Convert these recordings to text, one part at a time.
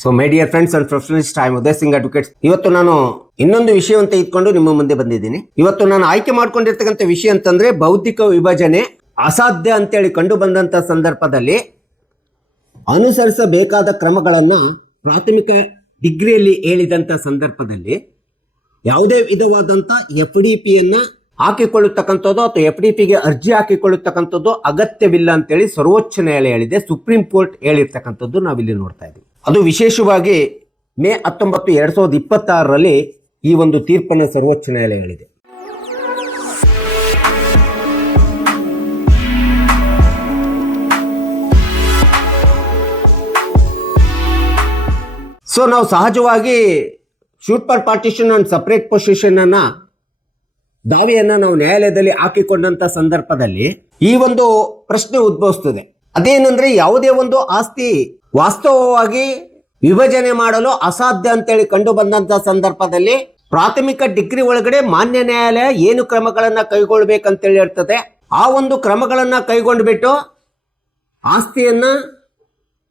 So my dear friends and professionalist I am Uday Singh advocates. ಇವತ್ತು ನಾನು ಇನ್ನೊಂದು ವಿಷಯವಂತ ಇಟ್ಕೊಂಡು ನಿಮ್ಮ ಮುಂದೆ ಬಂದಿದ್ದೀನಿ. ಇವತ್ತು ನಾನು ಆಯ್ಕೆ ಮಾಡ್ಕೊಂಡಿರ್ತಕ್ಕಂಥ ವಿಷಯ ಅಂತಂದ್ರೆ ಬೌದ್ಧಿಕ ವಿಭಜನೆ ಅಸಾಧ್ಯ ಅಂತೇಳಿ ಕಂಡು ಬಂದಂತ ಸಂದರ್ಭದಲ್ಲಿ ಅನುಸರಿಸಬೇಕಾದ ಕ್ರಮಗಳನ್ನು ಪ್ರಾಥಮಿಕ ಡಿಗ್ರಿಯಲ್ಲಿ ಹೇಳಿದಂತ ಸಂದರ್ಭದಲ್ಲಿ ಯಾವುದೇ ವಿಧವಾದಂತ FDP ಹಾಕಿಕೊಳ್ಳತಕ್ಕಂಥದ್ದು ಅಥವಾ FDP ಅರ್ಜಿ ಹಾಕಿಕೊಳ್ಳತಕ್ಕಂಥದ್ದು ಅಗತ್ಯವಿಲ್ಲ ಅಂತೇಳಿ ಸರ್ವೋಚ್ಚ ನ್ಯಾಯಾಲಯ ಹೇಳಿದೆ. ಸುಪ್ರೀಂ ಕೋರ್ಟ್ ಹೇಳಿರ್ತಕ್ಕಂಥದ್ದು ನಾವಿಲ್ಲಿ ನೋಡ್ತಾ ಇದ್ದೀವಿ. ಅದು ವಿಶೇಷವಾಗಿ ಮೇ 19, 2026ರಲ್ಲಿ ಈ ಒಂದು ತೀರ್ಪನ್ನು ಸರ್ವೋಚ್ಚ ನ್ಯಾಯಾಲಯ ಹೇಳಿದೆ. ಸೊ ನಾವು ಸಹಜವಾಗಿ shoot for partition and separate position ಅನ್ನ ದಾವೆಯನ್ನ ನಾವು ನ್ಯಾಯಾಲಯದಲ್ಲಿ ಹಾಕಿಕೊಂಡಂತ ಸಂದರ್ಭದಲ್ಲಿ ಈ ಒಂದು ಪ್ರಶ್ನೆ ಉದ್ಭವಿಸ್ತದೆ. ಅದೇನಂದ್ರೆ ಯಾವುದೇ ಒಂದು ಆಸ್ತಿ ವಾಸ್ತವವಾಗಿ ವಿಭಜನೆ ಮಾಡಲು ಅಸಾಧ್ಯ ಅಂತೇಳಿ ಕಂಡು ಬಂದಂತ ಸಂದರ್ಭದಲ್ಲಿ ಪ್ರಾಥಮಿಕ ಡಿಗ್ರಿ ಒಳಗಡೆ ಮಾನ್ಯ ನ್ಯಾಯಾಲಯ ಏನು ಕ್ರಮಗಳನ್ನ ಕೈಗೊಳ್ಬೇಕಂತೇಳಿ ಇರ್ತದೆ. ಆ ಒಂದು ಕ್ರಮಗಳನ್ನ ಕೈಗೊಂಡ್ಬಿಟ್ಟು ಆಸ್ತಿಯನ್ನ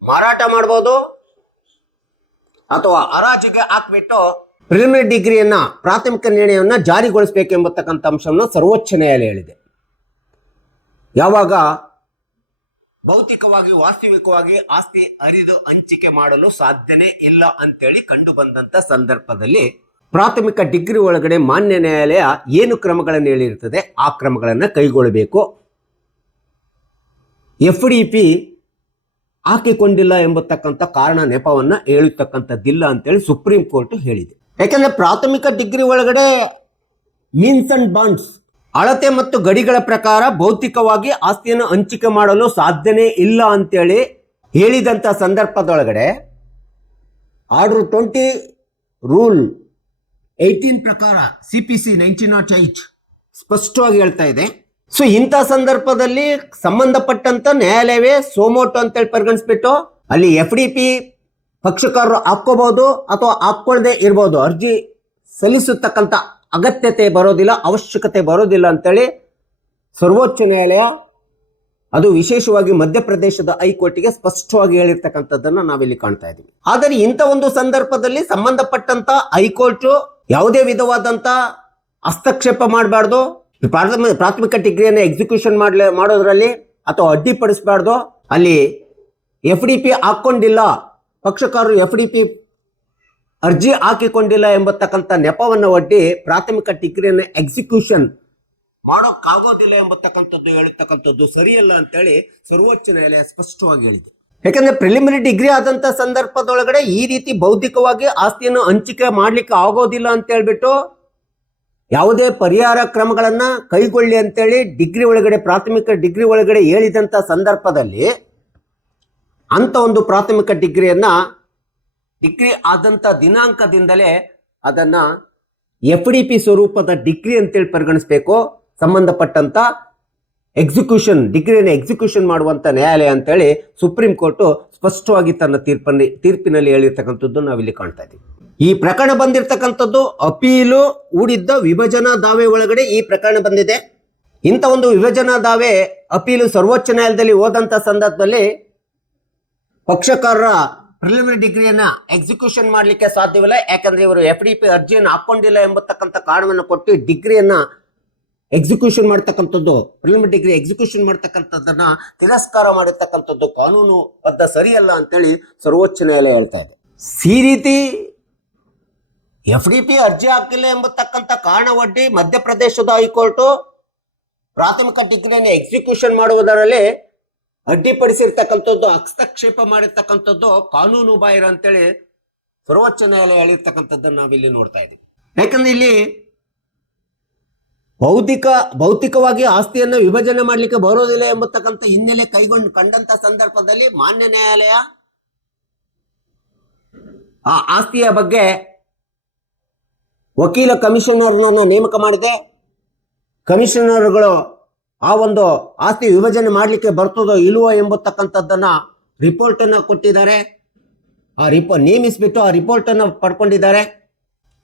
ಮಾರಾಟ ಮಾಡಬಹುದು ಅಥವಾ ಹರಾಜಿಗೆ ಹಾಕ್ಬಿಟ್ಟು ಪ್ರಿಲಿಮಿನರಿ ಡಿಗ್ರಿಯನ್ನ ಪ್ರಾಥಮಿಕ ನಿರ್ಣಯವನ್ನ ಜಾರಿಗೊಳಿಸಬೇಕೆಂಬತಕ್ಕಂಥ ಅಂಶವನ್ನು ಸರ್ವೋಚ್ಚ ನ್ಯಾಯಾಲಯ ಹೇಳಿದೆ. ಯಾವಾಗ ಭೌತಿಕವಾಗಿ ವಾಸ್ತವಿಕವಾಗಿ ಆಸ್ತಿ ಹರಿದು ಹಂಚಿಕೆ ಮಾಡಲು ಸಾಧ್ಯನೇ ಇಲ್ಲ ಅಂತೇಳಿ ಕಂಡು ಬಂದಂತ ಸಂದರ್ಭದಲ್ಲಿ ಪ್ರಾಥಮಿಕ ಡಿಗ್ರಿ ಒಳಗಡೆ ಮಾನ್ಯ ನ್ಯಾಯಾಲಯ ಏನು ಕ್ರಮಗಳನ್ನು ಹೇಳಿರ್ತದೆ ಆ ಕ್ರಮಗಳನ್ನು ಕೈಗೊಳ್ಳಬೇಕು. FDP ಹಾಕಿಕೊಂಡಿಲ್ಲ ಎಂಬತಕ್ಕಂಥ ಕಾರಣ ನೆಪವನ್ನ ಹೇಳತಕ್ಕಂಥದ್ದಿಲ್ಲ ಅಂತೇಳಿ ಸುಪ್ರೀಂ ಕೋರ್ಟ್ ಹೇಳಿದೆ. ಯಾಕಂದ್ರೆ ಪ್ರಾಥಮಿಕ ಡಿಗ್ರಿ ಒಳಗಡೆ ಮೀನ್ಸ್ ಅಂಡ್ ಬಾಂಡ್ಸ್ ಅಳತೆ ಮತ್ತು ಗಡಿಗಳ ಪ್ರಕಾರ ಭೌತಿಕವಾಗಿ ಆಸ್ತಿಯನ್ನು ಹಂಚಿಕೆ ಮಾಡಲು ಸಾಧ್ಯನೇ ಇಲ್ಲ ಅಂತೇಳಿ ಹೇಳಿದಂತ ಸಂದರ್ಭದೊಳಗಡೆ ಆರ್ಡರ್ 20 ರೂಲ್ 18 ಪ್ರಕಾರ CPC 1908 ಸ್ಪಷ್ಟವಾಗಿ ಹೇಳ್ತಾ ಇದೆ. ಸೊ ಇಂಥ ಸಂದರ್ಭದಲ್ಲಿ ಸಂಬಂಧಪಟ್ಟಂತ ನ್ಯಾಯಾಲಯವೇ ಸೋಮೋಟೋ ಅಂತೇಳಿ ಪರಿಗಣಿಸ್ಬಿಟ್ಟು ಅಲ್ಲಿ FDP ಪಕ್ಷಕಾರರು ಹಾಕೋಬಹುದು ಅಥವಾ ಹಾಕೊಳ್ಳದೆ ಇರಬಹುದು, ಅರ್ಜಿ ಸಲ್ಲಿಸತಕ್ಕಂಥ ಅಗತ್ಯತೆ ಬರೋದಿಲ್ಲ, ಅವಶ್ಯಕತೆ ಬರೋದಿಲ್ಲ ಅಂತೇಳಿ ಸರ್ವೋಚ್ಚ ನ್ಯಾಯಾಲಯ ಅದು ವಿಶೇಷವಾಗಿ ಮಧ್ಯಪ್ರದೇಶದ ಹೈಕೋರ್ಟಿಗೆ ಸ್ಪಷ್ಟವಾಗಿ ಹೇಳಿರ್ತಕ್ಕಂಥದ್ದನ್ನ ನಾವಿಲ್ಲಿ ಕಾಣ್ತಾ ಇದ್ದೀವಿ. ಆದರೆ ಇಂಥ ಒಂದು ಸಂದರ್ಭದಲ್ಲಿ ಸಂಬಂಧಪಟ್ಟಂತ ಹೈಕೋರ್ಟ್ ಯಾವುದೇ ವಿಧವಾದಂತ ಹಸ್ತಕ್ಷೇಪ ಮಾಡಬಾರ್ದು, ಪ್ರಾಥಮಿಕ ಡಿಗ್ರಿಯನ್ನು ಎಕ್ಸಿಕ್ಯೂಷನ್ ಮಾಡೋದ್ರಲ್ಲಿ ಅಥವಾ ಅಡ್ಡಿಪಡಿಸಬಾರ್ದು. ಅಲ್ಲಿ FDP ಹಾಕೊಂಡಿಲ್ಲ, ಪಕ್ಷಕಾರರು FDP ಅರ್ಜಿ ಹಾಕಿಕೊಂಡಿಲ್ಲ ಎಂಬತಕ್ಕಂಥ ನೆಪವನ್ನು ಒಡ್ಡಿ ಪ್ರಾಥಮಿಕ ಡಿಗ್ರಿಯನ್ನು ಎಕ್ಸಿಕ್ಯೂಷನ್ ಮಾಡೋಕ್ಕಾಗೋದಿಲ್ಲ ಎಂಬತಕ್ಕಂಥದ್ದು ಹೇಳಿರ್ತಕ್ಕಂಥದ್ದು ಸರಿಯಲ್ಲ ಅಂತೇಳಿ ಸರ್ವೋಚ್ಚ ನ್ಯಾಯಾಲಯ ಸ್ಪಷ್ಟವಾಗಿ ಹೇಳಿದೆ. ಯಾಕಂದ್ರೆ ಪ್ರಿಲಿಮಿನರಿ ಡಿಗ್ರಿ ಆದಂತ ಸಂದರ್ಭದೊಳಗಡೆ ಈ ರೀತಿ ಬೌದ್ಧಿಕವಾಗಿ ಆಸ್ತಿಯನ್ನು ಹಂಚಿಕೆ ಮಾಡ್ಲಿಕ್ಕೆ ಆಗೋದಿಲ್ಲ ಅಂತ ಹೇಳ್ಬಿಟ್ಟು ಯಾವುದೇ ಪರಿಹಾರ ಕ್ರಮಗಳನ್ನ ಕೈಗೊಳ್ಳಿ ಅಂತೇಳಿ ಡಿಗ್ರಿ ಒಳಗಡೆ ಪ್ರಾಥಮಿಕ ಡಿಗ್ರಿ ಒಳಗಡೆ ಹೇಳಿದಂತ ಸಂದರ್ಭದಲ್ಲಿ ಅಂತ ಒಂದು ಪ್ರಾಥಮಿಕ ಡಿಗ್ರಿಯನ್ನ ಡಿಗ್ರಿ ಆದಂತ ದಿನಾಂಕದಿಂದಲೇ ಅದನ್ನ FDP ಸ್ವರೂಪದ ಡಿಗ್ರಿ ಅಂತೇಳಿ ಪರಿಗಣಿಸಬೇಕು. ಸಂಬಂಧಪಟ್ಟಂತ ಎಕ್ಸಿಕ್ಯೂಷನ್ ಡಿಗ್ರಿಯನ್ನು ಎಕ್ಸಿಕ್ಯೂಷನ್ ಮಾಡುವಂತ ನ್ಯಾಯಾಲಯ ಅಂತೇಳಿ ಸುಪ್ರೀಂ ಕೋರ್ಟ್ ಸ್ಪಷ್ಟವಾಗಿ ತನ್ನ ತೀರ್ಪಿನಲ್ಲಿ ಹೇಳಿರ್ತಕ್ಕಂಥದ್ದು ನಾವಿಲ್ಲಿ ಕಾಣ್ತಾ ಇದ್ದೀವಿ. ಈ ಪ್ರಕರಣ ಬಂದಿರತಕ್ಕಂಥದ್ದು ಅಪೀಲು ಹೂಡಿದ್ದ ವಿಭಜನಾ ದಾವೆ ಒಳಗಡೆ ಈ ಪ್ರಕರಣ ಬಂದಿದೆ. ಇಂಥ ಒಂದು ವಿಭಜನಾ ದಾವೆ ಅಪೀಲು ಸರ್ವೋಚ್ಚ ನ್ಯಾಯಾಲಯದಲ್ಲಿ ಹೋದಂತ ಸಂದರ್ಭದಲ್ಲಿ ಪಕ್ಷಕಾರರ ಪ್ರಿಲಿಮಿನರಿ ಡಿಗ್ರಿಯನ್ನ ಎಕ್ಸಿಕ್ಯೂಷನ್ ಮಾಡಲಿಕ್ಕೆ ಸಾಧ್ಯವಿಲ್ಲ, ಯಾಕಂದ್ರೆ ಇವರು FDP ಅರ್ಜಿಯನ್ನು ಹಾಕೊಂಡಿಲ್ಲ ಎಂಬತಕ್ಕಂಥ ಕಾರಣವನ್ನು ಕೊಟ್ಟು ಡಿಗ್ರಿಯನ್ನ ಎಕ್ಸಿಕ್ಯೂಷನ್ ಮಾಡ್ತಕ್ಕಂಥದ್ದು ಪ್ರಿಲಿಮಿನರಿ ಡಿಗ್ರಿ ಎಕ್ಸಿಕ್ಯೂಷನ್ ಮಾಡ್ತಕ್ಕಂಥದ್ದನ್ನ ತಿರಸ್ಕಾರ ಮಾಡಿರ್ತಕ್ಕಂಥದ್ದು ಕಾನೂನು ಬದ್ಧ ಸರಿಯಲ್ಲ ಅಂತೇಳಿ ಸರ್ವೋಚ್ಚ ನ್ಯಾಯಾಲಯ ಹೇಳ್ತಾ ಇದೆ. ಈ ರೀತಿ FDP ಅರ್ಜಿ ಹಾಕಿಲ್ಲ ಎಂಬತಕ್ಕಂಥ ಕಾರಣ ಒಡ್ಡಿ ಮಧ್ಯಪ್ರದೇಶದ ಹೈಕೋರ್ಟ್ ಪ್ರಾಥಮಿಕ ಡಿಗ್ರಿಯನ್ನು ಎಕ್ಸಿಕ್ಯೂಷನ್ ಮಾಡುವುದರಲ್ಲಿ ಅಡ್ಡಿಪಡಿಸಿರ್ತಕ್ಕಂಥದ್ದು, ಹಸ್ತಕ್ಷೇಪ ಮಾಡಿರ್ತಕ್ಕಂಥದ್ದು ಕಾನೂನು ಬಾಹಿರ ಅಂತೇಳಿ ಸರ್ವೋಚ್ಚ ನ್ಯಾಯಾಲಯ ಹೇಳಿರ್ತಕ್ಕಂಥದ್ದನ್ನು ನಾವಿಲ್ಲಿ ನೋಡ್ತಾ ಇದ್ದೀವಿ. ಯಾಕಂದ್ರೆ ಇಲ್ಲಿ ಭೌತಿಕವಾಗಿ ಆಸ್ತಿಯನ್ನು ವಿಭಜನೆ ಮಾಡಲಿಕ್ಕೆ ಬರೋದಿಲ್ಲ ಎಂಬತಕ್ಕಂಥ ಹಿನ್ನೆಲೆ ಕಂಡಂತ ಸಂದರ್ಭದಲ್ಲಿ ಮಾನ್ಯ ನ್ಯಾಯಾಲಯ ಆ ಆಸ್ತಿಯ ಬಗ್ಗೆ ವಕೀಲ ಕಮಿಷನರ್ನನ್ನು ನೇಮಕ ಮಾಡಿದೆ. ಕಮಿಷನರ್ಗಳು ಆ ಒಂದು ಆಸ್ತಿ ವಿಭಜನೆ ಮಾಡಲಿಕ್ಕೆ ಬರ್ತದೋ ಇಲ್ವೋ ಎಂಬತಕ್ಕಂಥದ್ದನ್ನ ರಿಪೋರ್ಟ್ ಅನ್ನು ಕೊಟ್ಟಿದ್ದಾರೆ. ಆ ನೇಮಿಸಿಬಿಟ್ಟು ಆ ರಿಪೋರ್ಟ್ ಅನ್ನು ಪಡ್ಕೊಂಡಿದ್ದಾರೆ.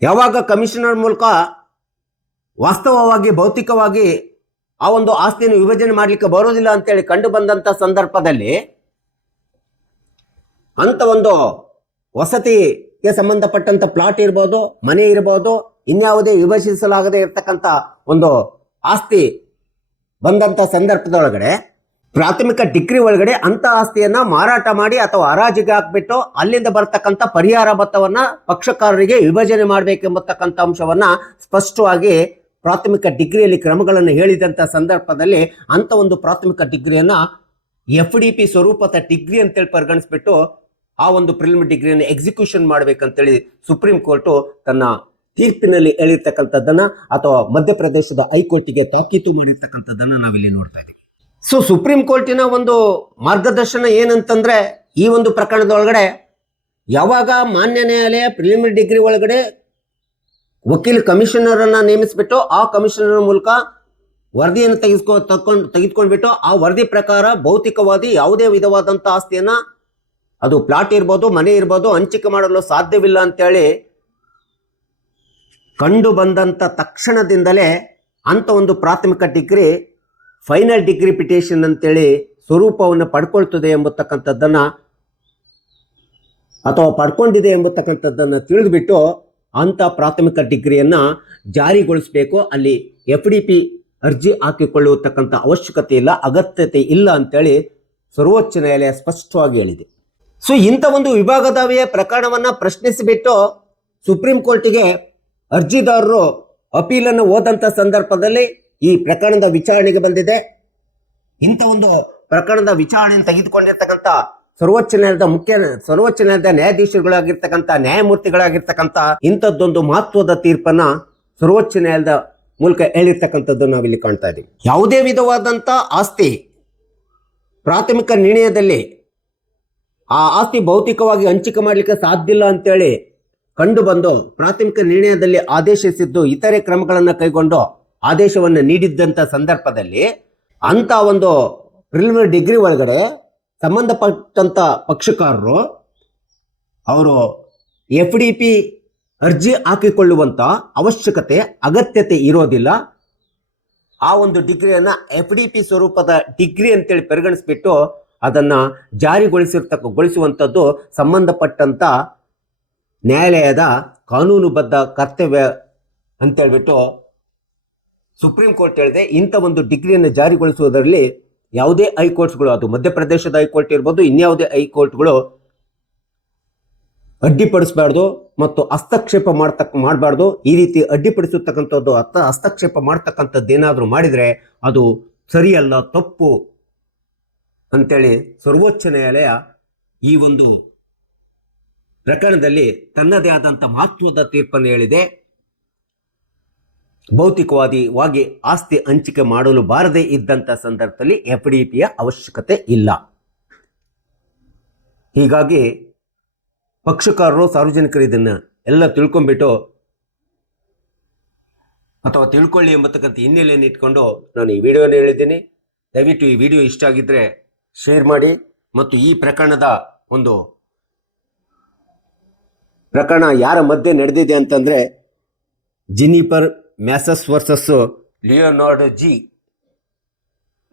ಯಾವಾಗ ಕಮಿಷನರ್ ಮೂಲಕ ವಾಸ್ತವವಾಗಿ ಭೌತಿಕವಾಗಿ ಆ ಒಂದು ಆಸ್ತಿಯನ್ನು ವಿಭಜನೆ ಮಾಡಲಿಕ್ಕೆ ಬರೋದಿಲ್ಲ ಅಂತೇಳಿ ಕಂಡು ಬಂದಂತ ಸಂದರ್ಭದಲ್ಲಿ ಅಂತ ಒಂದು ವಸತಿಗೆ ಸಂಬಂಧಪಟ್ಟಂತ ಪ್ಲಾಟ್ ಇರ್ಬೋದು, ಮನೆ ಇರ್ಬೋದು, ಇನ್ಯಾವುದೇ ವಿಭಜಿಸಲಾಗದೆ ಇರತಕ್ಕಂಥ ಒಂದು ಆಸ್ತಿ ಬಂದಂತ ಸಂದರ್ಭದೊಳಗಡೆ ಪ್ರಾಥಮಿಕ ಡಿಗ್ರಿ ಒಳಗಡೆ ಅಂತ ಆಸ್ತಿಯನ್ನ ಮಾರಾಟ ಮಾಡಿ ಅಥವಾ ಹರಾಜಿಗೆ ಹಾಕ್ಬಿಟ್ಟು ಅಲ್ಲಿಂದ ಬರ್ತಕ್ಕಂಥ ಪರಿಹಾರ ಮೊತ್ತವನ್ನ ಪಕ್ಷಕಾರರಿಗೆ ವಿಭಜನೆ ಮಾಡಬೇಕೆಂಬತಕ್ಕಂಥ ಅಂಶವನ್ನ ಸ್ಪಷ್ಟವಾಗಿ ಪ್ರಾಥಮಿಕ ಡಿಗ್ರಿಯಲ್ಲಿ ಕ್ರಮಗಳನ್ನು ಹೇಳಿದಂತ ಸಂದರ್ಭದಲ್ಲಿ ಅಂತ ಒಂದು ಪ್ರಾಥಮಿಕ ಡಿಗ್ರಿಯನ್ನ FDP ಸ್ವರೂಪದ ಡಿಗ್ರಿ ಅಂತೇಳಿ ಪರಿಗಣಿಸ್ಬಿಟ್ಟು ಆ ಒಂದು ಪ್ರಿಲಿಮಿನರಿ ಡಿಗ್ರಿಯನ್ನು ಎಕ್ಸಿಕ್ಯೂಷನ್ ಮಾಡ್ಬೇಕಂತೇಳಿ ಸುಪ್ರೀಂ ಕೋರ್ಟು ತನ್ನ ತೀರ್ಪಿನಲ್ಲಿ ಹೇಳಿರ್ತಕ್ಕಂಥದ್ದನ್ನ ಅಥವಾ ಮಧ್ಯಪ್ರದೇಶದ ಹೈಕೋರ್ಟಿಗೆ ತಾಕೀತು ಮಾಡಿರ್ತಕ್ಕಂಥದ್ದನ್ನ ನಾವಿಲ್ಲಿ ನೋಡ್ತಾ ಇದ್ದೀವಿ. ಸೊ ಸುಪ್ರೀಂ ಕೋರ್ಟಿನ ಒಂದು ಮಾರ್ಗದರ್ಶನ ಏನಂತಂದ್ರೆ, ಈ ಒಂದು ಪ್ರಕರಣದೊಳಗಡೆ ಯಾವಾಗ ಮಾನ್ಯ ನ್ಯಾಯಾಲಯ ಪ್ರಿಲಿಮಿನರಿ ಡಿಗ್ರಿ ಒಳಗಡೆ ವಕೀಲ ಕಮಿಷನರ್ ಅನ್ನ ನೇಮಿಸಿಬಿಟ್ಟು ಆ ಕಮಿಷನರ್ ಮೂಲಕ ವರದಿಯನ್ನು ತೆಗೆದುಕೊಂಡ್ಬಿಟ್ಟು ಆ ವರದಿ ಪ್ರಕಾರ ಭೌತಿಕವಾದಿ ಯಾವುದೇ ವಿಧವಾದಂತ ಆಸ್ತಿಯನ್ನ, ಅದು ಪ್ಲಾಟ್ ಇರ್ಬೋದು, ಮನೆ ಇರ್ಬೋದು, ಹಂಚಿಕೆ ಮಾಡಲು ಸಾಧ್ಯವಿಲ್ಲ ಅಂತೇಳಿ ಕಂಡು ಬಂದಂತ ತಕ್ಷಣದಿಂದಲೇ ಅಂತ ಒಂದು ಪ್ರಾಥಮಿಕ ಡಿಗ್ರಿ ಫೈನಲ್ ಡಿಗ್ರಿ ಪಿಟಿಷನ್ ಅಂತೇಳಿ ಸ್ವರೂಪವನ್ನು ಪಡ್ಕೊಳ್ತದೆ ಎಂಬತಕ್ಕಂಥದ್ದನ್ನ ಅಥವಾ ಪಡ್ಕೊಂಡಿದೆ ಎಂಬತಕ್ಕಂಥದ್ದನ್ನು ತಿಳಿದುಬಿಟ್ಟು ಅಂತ ಪ್ರಾಥಮಿಕ ಡಿಗ್ರಿಯನ್ನ ಜಾರಿಗೊಳಿಸಬೇಕು. ಅಲ್ಲಿ FDP ಅರ್ಜಿ ಹಾಕಿಕೊಳ್ಳತಕ್ಕಂಥ ಅವಶ್ಯಕತೆ ಇಲ್ಲ, ಅಗತ್ಯತೆ ಇಲ್ಲ ಅಂತೇಳಿ ಸರ್ವೋಚ್ಚ ನ್ಯಾಯಾಲಯ ಸ್ಪಷ್ಟವಾಗಿ ಹೇಳಿದೆ. ಸೊ ಇಂಥ ಒಂದು ವಿಭಾಗದಾವಿಯ ಪ್ರಕರಣವನ್ನ ಪ್ರಶ್ನಿಸಿಬಿಟ್ಟು ಸುಪ್ರೀಂ ಕೋರ್ಟಿಗೆ ಅರ್ಜಿದಾರರು ಅಪೀಲನ್ನು ಓದಂತ ಸಂದರ್ಭದಲ್ಲಿ ಈ ಪ್ರಕರಣದ ವಿಚಾರಣೆಗೆ ಬಂದಿದೆ. ಇಂಥ ಒಂದು ಪ್ರಕರಣದ ವಿಚಾರಣೆಯನ್ನು ತೆಗೆದುಕೊಂಡಿರ್ತಕ್ಕಂಥ ಸರ್ವೋಚ್ಚ ನ್ಯಾಯಾಲಯದ ನ್ಯಾಯಾಧೀಶರುಗಳಾಗಿರ್ತಕ್ಕಂಥ ನ್ಯಾಯಮೂರ್ತಿಗಳಾಗಿರ್ತಕ್ಕಂಥ ಇಂಥದ್ದೊಂದು ಮಹತ್ವದ ತೀರ್ಪನ್ನ ಸರ್ವೋಚ್ಚ ನ್ಯಾಯಾಲಯದ ಮೂಲಕ ಹೇಳಿರ್ತಕ್ಕಂಥದ್ದು ನಾವಿಲ್ಲಿ ಕಾಣ್ತಾ ಇದ್ದೀವಿ. ಯಾವುದೇ ವಿಧವಾದಂಥ ಆಸ್ತಿ ಪ್ರಾಥಮಿಕ ನಿರ್ಣಯದಲ್ಲಿ ಆ ಆಸ್ತಿ ಭೌತಿಕವಾಗಿ ಹಂಚಿಕೆ ಮಾಡಲಿಕ್ಕೆ ಸಾಧ್ಯ ಇಲ್ಲ ಅಂತೇಳಿ ಕಂಡು ಬಂದು ಪ್ರಾಥಮಿಕ ನಿರ್ಣಯದಲ್ಲಿ ಆದೇಶಿಸಿದ್ದು ಇತರೆ ಕ್ರಮಗಳನ್ನು ಕೈಗೊಂಡು ಆದೇಶವನ್ನು ನೀಡಿದ್ದಂಥ ಸಂದರ್ಭದಲ್ಲಿ ಅಂತ ಒಂದು ಪ್ರಿಲಿಮಿನರಿ ಡಿಗ್ರಿ ಒಳಗಡೆ ಸಂಬಂಧಪಟ್ಟಂತ ಪಕ್ಷಕಾರರು ಅವರು FDP ಅರ್ಜಿ ಹಾಕಿಕೊಳ್ಳುವಂತ ಅವಶ್ಯಕತೆ ಅಗತ್ಯತೆ ಇರೋದಿಲ್ಲ. ಆ ಒಂದು ಡಿಗ್ರಿಯನ್ನ FDP ಸ್ವರೂಪದ ಡಿಗ್ರಿ ಅಂತೇಳಿ ಪರಿಗಣಿಸ್ಬಿಟ್ಟು ಅದನ್ನ ಜಾರಿಗೊಳಿಸುವಂಥದ್ದು ಸಂಬಂಧಪಟ್ಟಂತ ನ್ಯಾಯಾಲಯದ ಕಾನೂನುಬದ್ಧ ಕರ್ತವ್ಯ ಅಂತೇಳ್ಬಿಟ್ಟು ಸುಪ್ರೀಂ ಕೋರ್ಟ್ ಹೇಳಿದೆ. ಇಂಥ ಒಂದು ಡಿಗ್ರಿಯನ್ನು ಜಾರಿಗೊಳಿಸುವುದರಲ್ಲಿ ಯಾವುದೇ ಹೈಕೋರ್ಟ್ಸ್ಗಳು, ಅದು ಮಧ್ಯಪ್ರದೇಶದ ಹೈಕೋರ್ಟ್ ಇರ್ಬೋದು, ಇನ್ಯಾವುದೇ ಹೈಕೋರ್ಟ್ಗಳು ಅಡ್ಡಿಪಡಿಸಬಾರ್ದು ಮತ್ತು ಹಸ್ತಕ್ಷೇಪ ಮಾಡಬಾರ್ದು. ಈ ರೀತಿ ಅಡ್ಡಿಪಡಿಸತಕ್ಕಂಥದ್ದು ಹಸ್ತಕ್ಷೇಪ ಮಾಡ್ತಕ್ಕಂಥದ್ದು ಏನಾದರೂ ಮಾಡಿದರೆ ಅದು ಸರಿಯಲ್ಲ, ತಪ್ಪು ಅಂತೇಳಿ ಸರ್ವೋಚ್ಚ ನ್ಯಾಯಾಲಯ ಈ ಒಂದು ಪ್ರಕರಣದಲ್ಲಿ ತನ್ನದೇ ಆದಂಥ ಮಹತ್ವದ ತೀರ್ಪನ್ನು ಹೇಳಿದೆ. ಭೌತಿಕವಾಗಿ ಆಸ್ತಿ ಹಂಚಿಕೆ ಮಾಡಲು ಬಾರದೇ ಇದ್ದಂಥ ಸಂದರ್ಭದಲ್ಲಿ FDPಯ ಅವಶ್ಯಕತೆ ಇಲ್ಲ. ಹೀಗಾಗಿ ಪಕ್ಷಕಾರರು, ಸಾರ್ವಜನಿಕರು ಇದನ್ನ ಎಲ್ಲ ತಿಳ್ಕೊಂಡ್ಬಿಟ್ಟು ಅಥವಾ ತಿಳ್ಕೊಳ್ಳಿ ಎಂಬತಕ್ಕಂಥ ಹಿನ್ನೆಲೆಯನ್ನು ಇಟ್ಕೊಂಡು ನಾನು ಈ ವಿಡಿಯೋನ ಹೇಳಿದ್ದೀನಿ. ದಯವಿಟ್ಟು ಈ ವಿಡಿಯೋ ಇಷ್ಟ ಆಗಿದ್ರೆ ಶೇರ್ ಮಾಡಿ ಮತ್ತು ಈ ಪ್ರಕರಣದ ಒಂದು ಪ್ರಕರಣ ಯಾರ ಮಧ್ಯೆ ನಡೆದಿದೆ ಅಂತಂದ್ರೆ ಜಿನಿಫರ್ ಮ್ಯಾಸಸ್ ವರ್ಸಸ್ ಲಿಯೋನಾರ್ಡೋ ಜಿ,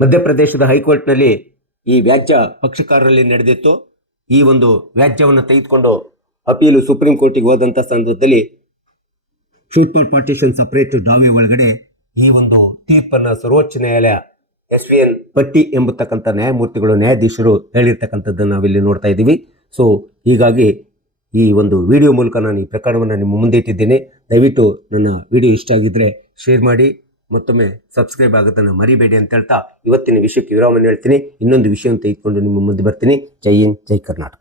ಮಧ್ಯಪ್ರದೇಶದ ಹೈಕೋರ್ಟ್ನಲ್ಲಿ ಈ ವ್ಯಾಜ್ಯ ಪಕ್ಷಕಾರರಲ್ಲಿ ನಡೆದಿತ್ತು. ಈ ಒಂದು ವ್ಯಾಜ್ಯವನ್ನು ತೆಗೆದುಕೊಂಡು ಅಪೀಲು ಸುಪ್ರೀಂ ಕೋರ್ಟಿಗೆ ಹೋದಂಥ ಸಂದರ್ಭದಲ್ಲಿ ಶೂಟ್ ಫಾರ್ ಪಾರ್ಟಿಷನ್ ಸಪರೇಟ್ ದಾವೆ ಒಳಗಡೆ ಈ ಒಂದು ತೀರ್ಪನ್ನು ಸರ್ವೋಚ್ಚ ನ್ಯಾಯಾಲಯ SVN ಪಟ್ಟಿ ಎಂಬತಕ್ಕಂಥ ನ್ಯಾಯಾಧೀಶರು ಹೇಳಿರ್ತಕ್ಕಂಥದ್ದನ್ನು ನಾವಿಲ್ಲಿ ನೋಡ್ತಾ ಇದ್ದೀವಿ. ಸೊ ಹೀಗಾಗಿ ಈ ಒಂದು ವಿಡಿಯೋ ಮೂಲಕ ನಾನು ಈ ಪ್ರಕರಣವನ್ನು ನಿಮ್ಮ ಮುಂದೆ ಇಟ್ಟಿದ್ದೇನೆ. ದಯವಿಟ್ಟು ನನ್ನ ವಿಡಿಯೋ ಇಷ್ಟ ಆಗಿದ್ರೆ ಶೇರ್ ಮಾಡಿ, ಮತ್ತೊಮ್ಮೆ ಸಬ್ಸ್ಕ್ರೈಬ್ ಆಗೋದನ್ನು ಮರಿಬೇಡಿ ಅಂತ ಹೇಳ್ತಾ ಇವತ್ತಿನ ವಿಷಯಕ್ಕೆ ವಿರಾಮವನ್ನು ಹೇಳ್ತೀನಿ. ಇನ್ನೊಂದು ವಿಷಯವನ್ನು ತೆಗೆದುಕೊಂಡು ನಿಮ್ಮ ಮುಂದೆ ಬರ್ತೀನಿ. ಜೈ ಹಿಂದ್, ಜೈ ಕರ್ನಾಟಕ.